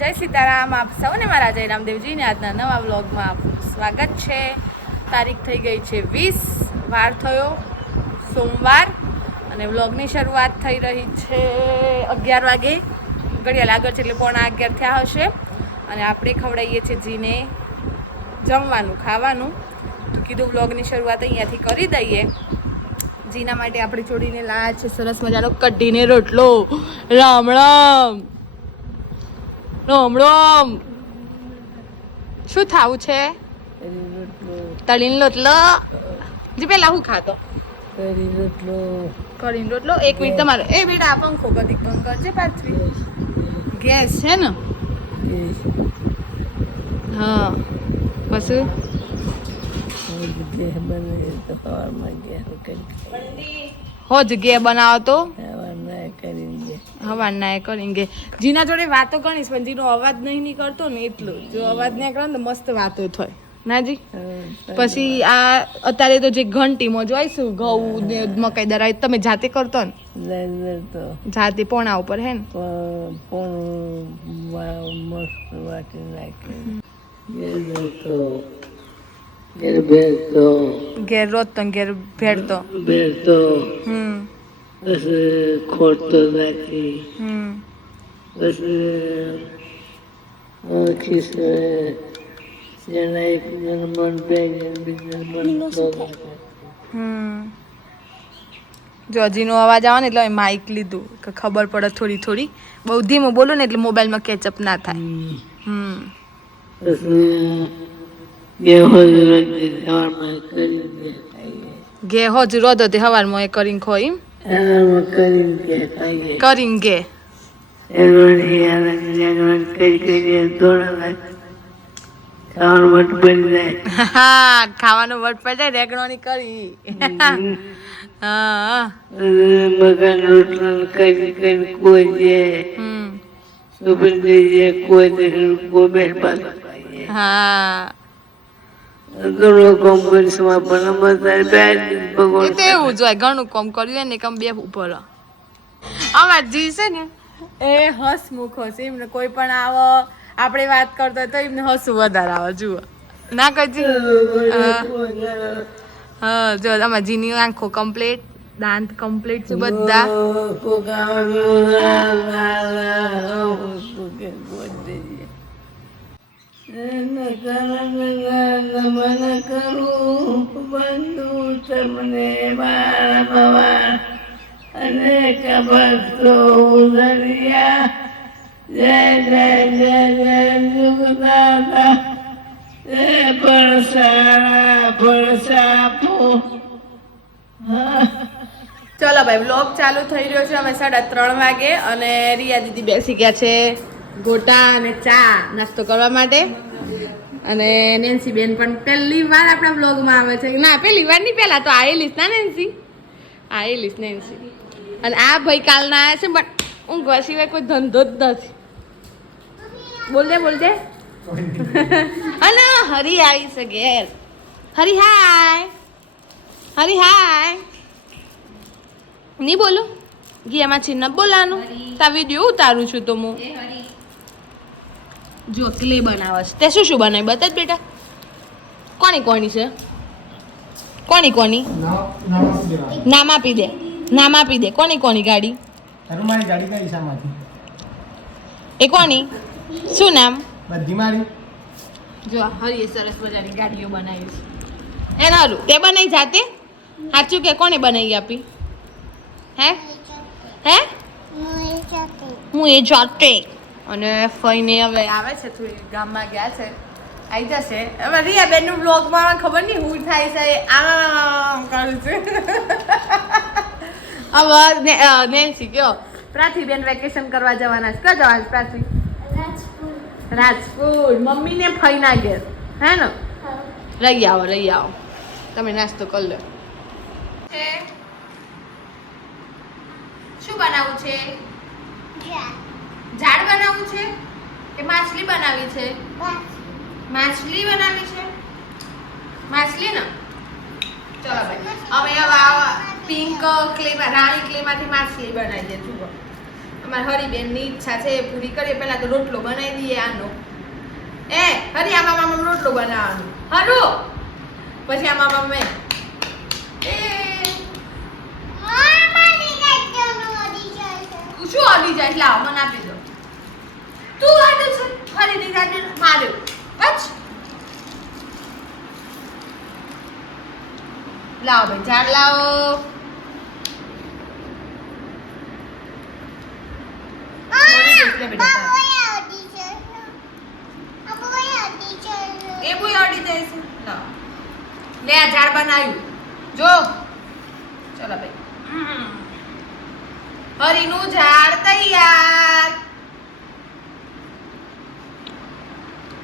જય સીતારામ. આપ સૌને મારા જય રામદેવજીને આજના નવા વ્લોગમાં આપનું સ્વાગત છે. તારીખ થઈ ગઈ છે 20, વાર થયો સોમવાર અને વ્લોગની શરૂઆત થઈ રહી છે 11 વાગે. ઘડિયાળ આગળ છે એટલે 11:45 થયા હશે અને આપણે ખવડાવીએ છીએ જીને જમવાનું ખાવાનું. તો કીધું વ્લોગની શરૂઆત અહીંયાથી કરી દઈએ. જીના માટે આપણે જોડીને લાયા છે સરસ મજાનો કઢીને રોટલો. રામ રામ રામ રામ. શું થાવું છે? તળીને રોટલો. જી પેલા હું ખાતો કરીને રોટલો. 1 મિનિટ તમારે. એ બેટા આ પંખો કદી બંધ કરજે પાછળ. ગેસ છે ને? હા પછી હો જગ્યાએ બનાવો તો હવા ના કરીને જીના જોડે વાતો કરીશ પણ જીનો અવાજ નહીં નીકળતો ને એટલું. જો અવાજ નીકળે ને તો મસ્ત વાતો થાય ના જી. પછી આ અત્યારે તો જે ઘંટીમાં જોઈશું ઘઉં ને મકાઈ દરાય તમે જાતે કરતો ને? જાતે પોણા ઉપર હે ને? ઘેર રોતો ઘેર ભેળતો ખોટતો નથી જો હજીનો અવાજ આવે ને એટલે અમે માઇક લીધું કે ખબર પડે થોડી થોડી. બહુ ધીમું બોલું ને એટલે મોબાઈલમાં કેચઅપ ના થાય. ગે હોજ રોદો તે હવારમાં એ કરીને ખોઈ કરીને ગે ખાવાનું વટ પડી જાય રેગણોની કરી. હા મગન રોટલા કરી કરી કોઈ હા ઘણું કામ કરીશું એવું જોઈએ. ઘણું કામ કર્યું ને કમ બે ઉપર અમાર જી છે ને એ હસમુખ હશે. એમને કોઈ પણ આવો આપણે વાત કરતો હોય તો એમને હસવું વધારે આવે. જુઓ ના કજી. હા જો અમાર જીની આંખો કમ્પ્લીટ, દાંત કમ્પ્લીટ છે બધા. નમન કરું બંધુ તમને મારા ભવા અને કબરતો ઉદરિયા. જય જય જય જય જુગદાતા જય પરસાણા પરસાપો. ચલો ભાઈ વ્લોગ ચાલુ થઈ રહ્યો છે. અમે 3:30 વાગે અને રિયા દીદી બેસી ગયા છે ગોટા અને ચા નાસ્તો કરવા માટે. અને નેન્સી બેન પણ પહેલી વાર આપણા વ્લોગમાં આવે છે. ના પહેલી વાર નહીં, પહેલા તો આવેલીશ ના નેન્સી? આવેલીશ નેન્સી. અને આ ભાઈ કાલના આવ્યા છે બટ ઊંઘવા સિવાય કોઈ ધંધો જ નથી. બોલજે બોલજે. અને હરી આવી છે ઘેર. હરી હાય. હરી હાય. નહીં બોલું ગીયામાં છીન બોલાનું. તા વિડીયો ઉતારું છું તો હું. જો ક્લે બનાવસ. તે શું શું બનાવી બતા બેટા. કોની કોની છે? કોની કોની નામ આપી દે. નામ આપી દે. કોની કોની ગાડી? મારી ગાડી કઈ હિસાબમાંથી? એ કોની? શું નામ? બધી મારી. જો હરીએ સરસ મજાની ગાડીઓ બનાવી છે. એના હારું તે બનાવી જાતે? સાચું કે કોને બનાવી આપી? હે હે હું એ જાતે. અને ફઈને હવે આવે છે થોડી ગામમાં ગયા છે. આવી જશે હવે. રિયા બેનનું વ્લોગમાં ખબર નહીં હું થાય છે આમ કરું છું. હવે નેન્સી કયો પ્રાથીબેન વેકેશન કરવા જવાના છે. ક્યાં જવાના છે પ્રાથી? રાજકોટ. મમ્મીને ફઈના ઘેર હે ને? રહી આવો રહી આવો. તમે નાસ્તો કરી લો. શું બનાવવું છે? ઝાડ બનાવવું છે કે માછલી બનાવી છે? માછલી બનાવી છે. માછલી ને ચલો ભાઈ હવે પિંક ક્લે રાણી ક્લે માંથી માછલી બનાવી દે. જુઓ અમારા હરિબેનની ઈચ્છા છે એ પૂરી કરીએ. પહેલા તો રોટલો બનાવી દઈએ આનો. હરી આમાં મામા રોટલો બનાવવાનો હરો, પછી આમાં મામે શું અડી જાય? લાવ મને આપી દો. તું આડે છે હરી દીકરાને માર્યો બસ. લાવો ભાઈ ઝાડ લાવો. એ બુઈ અડી જાય છે. લાવ લે આ ઝાડ બનાવ્યું જો. ચલો ભાઈ હરીનું ઝાડ તૈયાર.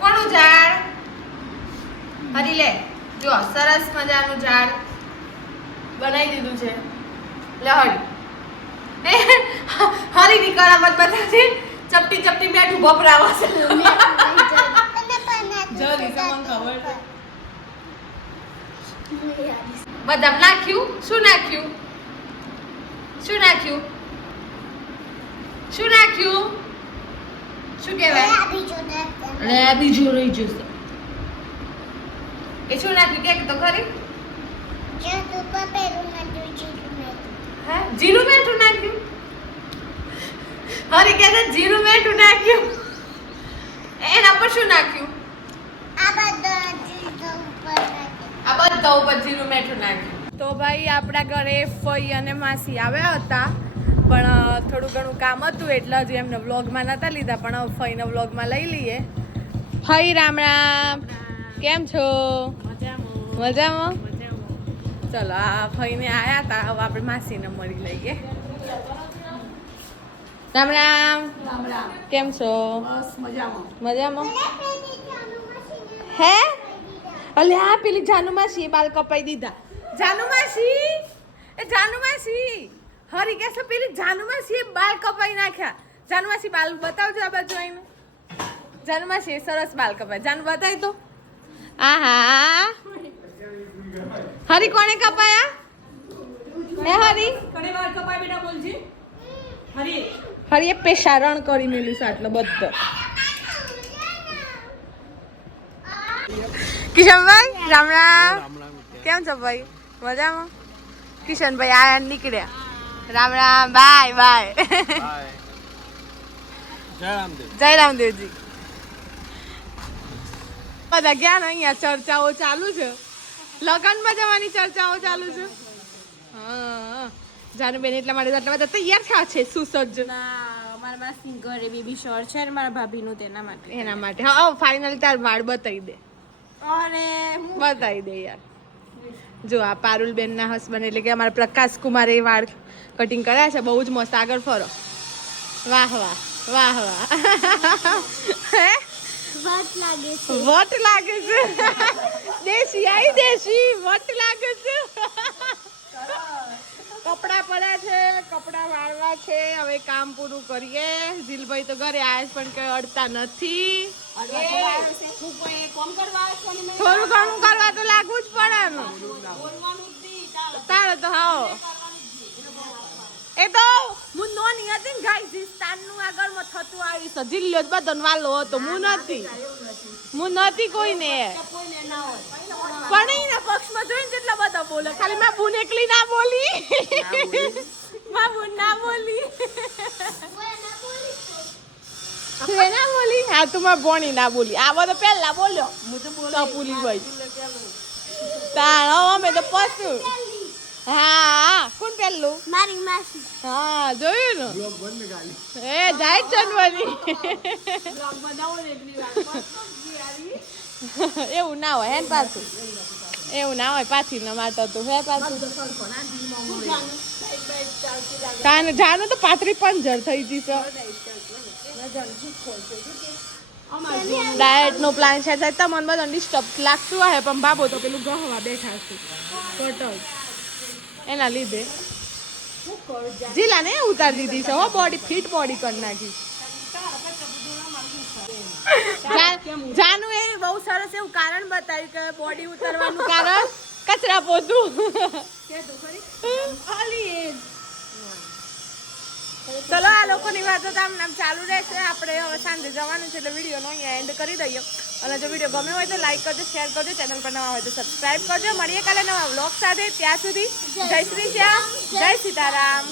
કોનું ઝાડ? હરી લે જો સરસ મજાનું ઝાડ બનાવી દીધું છે. લે હરી હરીની કરામત બતાવજે. ચપટી ચપટી બેઠું બપરાવા છે. બદામ નાખ્યું. શું નાખ્યું? શું નાખ્યું? શું નાખ્યું? શું કહેવાય? લે બીજું રહી જશે. એ શું નાખ્યું કે તો ખરી? હે જીરું મીઠું નાખ્યું? હરી કે છે જીરું મીઠું નાખ્યું. એના પર શું નાખ્યું? આ બધા ઉપર જીરું મીઠું નાખ્યું. તો ભાઈ આપણા ઘરે ફઈ અને માસી આવ્યા હતા, પણ થોડું ઘણું કામ હતું એટલે હજી એમને વ્લોગમાં નતા લીધા, પણ હવે ફઈને વ્લોગમાં લઈ લઈએ. ફઈ રામ રામ, કેમ છો? મજામાં? ચલો આ ફઈને આયા હતા, હવે આપણે માસીને મળી લઈએ. રામ રામ. કેમ છો? મજામાં? હે અલે આ પેલી જાનુ માસી બાલ કપાઈ દીધા. જાનુ માસી, એ જાનુ માસી, હરી કે છે પેલી જાનુ માસી બાલ કપાઈ નાખ્યા. જાનુ માસી બાલ બતાવજો આ બાજુ આવીને. જાનુ માસી સરસ બાલ કપાય. જાનુ બતાવી તો. આહા હરી કોણે કપાયા? હે હરી કોણે બાલ કપાય બેટા બોલજી? હરી હરી એ પેશારણ કરી મેલ્યું છે આટલો બધો. કિશનભાઈ રામ રામ. કેમ છો ભાઈ? મજામાં? કિશનભાઈ આયા નીકળ્યા. રામ રામ. Bye bye. જય રામદેવજી. બધા ગયા ને અહીંયા ચર્ચાઓ ચાલુ છે. લગ્નમાં જવાની ચર્ચાઓ ચાલુ છે. હા જાનુબેન એટલા માટે આટલા બધા તૈયાર થયા છે સુસજ્જ. મારા માસી ઘરે બેબી શોર છે ને મારા ભાભીનું તેના માટે. એના માટે હા ફાઇનલ તાર વાળ બતાવી દે. અને બતાવી દે યાર. જો આ પારુલબેન ના હસબન્ડ એટલે કે અમારા પ્રકાશ કુમારે વાળ કટિંગ કર્યા છે. બહુ જ મસ્ત. આગળ ફરો. વાહ વાહ વાહ વાહ. વાત લાગે છે. વટ લાગે છે. દેશી આઈ દેશી વટ લાગે છે. કપડા પડ્યા છે, કપડા વાળવા છે. હવે કામ પૂરું કરીએ. જીલભાઈ તો ઘરે આવે પણ કઈ અડતા નથી. થોડું ઘણું કરવા તો લાગવું જ પડે ને. તારે તો હા એ તો હું નોની હતી ને ગાઈ સ્થાનનું આગળમાં થતું આવી છે. જિલ્લો જ બધો વાલો હતો. હું નથી કોઈને. પણ એના પક્ષમાં જોઈને કેટલા બધા બોલે. ખાલી માં બુન એકલી ના બોલી. માં બુન ના બોલી. ના બોલી. હા તું માં ભોણી ના બોલી. આ બધો પહેલા બોલ્યો. હું તો બોલી ભાઈ. તાણ અમે તો પછું. હા કોણ પેલું? મારી માસી. હા જોયું ને. એ જાય ચનવાની. એવું ના હોય હે પાછું. એવું ના હોય પાછી ન મારતો તું હે પાછું. તાને જાનું તો પાતળી પંજર થઈ ગઈ છે. ડાયટ નો પ્લાન છે તો મને બધો ડિસ્ટર્બ લાગતું હોય પણ બાબો તો પેલું ગહવા બેઠા છે ટોટલ એના લીધે જીલા ને ઉતારી દીધી છે. હો બોડી ફિટ બોડી કરી નાખી. જાનુ એ બહુ સરસ એવું કારણ બતાવ્યું કે બોડી ઉતારવાનું કારણ કચરા પોતું. ચલો આ લોકોની વાતો તો આમ ચાલુ રહેશે. આપણે હવે સાંજે જવાનું છે એટલે વિડીયોનો અહીંયા એન્ડ કરી દઈએ. અને જો વિડીયો ગમ્યો હોય તો લાઈક કરજો, શેર કરજો, ચેનલ પર નવા હોય તો સબસ્ક્રાઈબ કરજો. મળીએ કાલે નવા વ્લોગ સાથે. ત્યાં સુધી જય શ્રી શ્યામ, જય સીતારામ.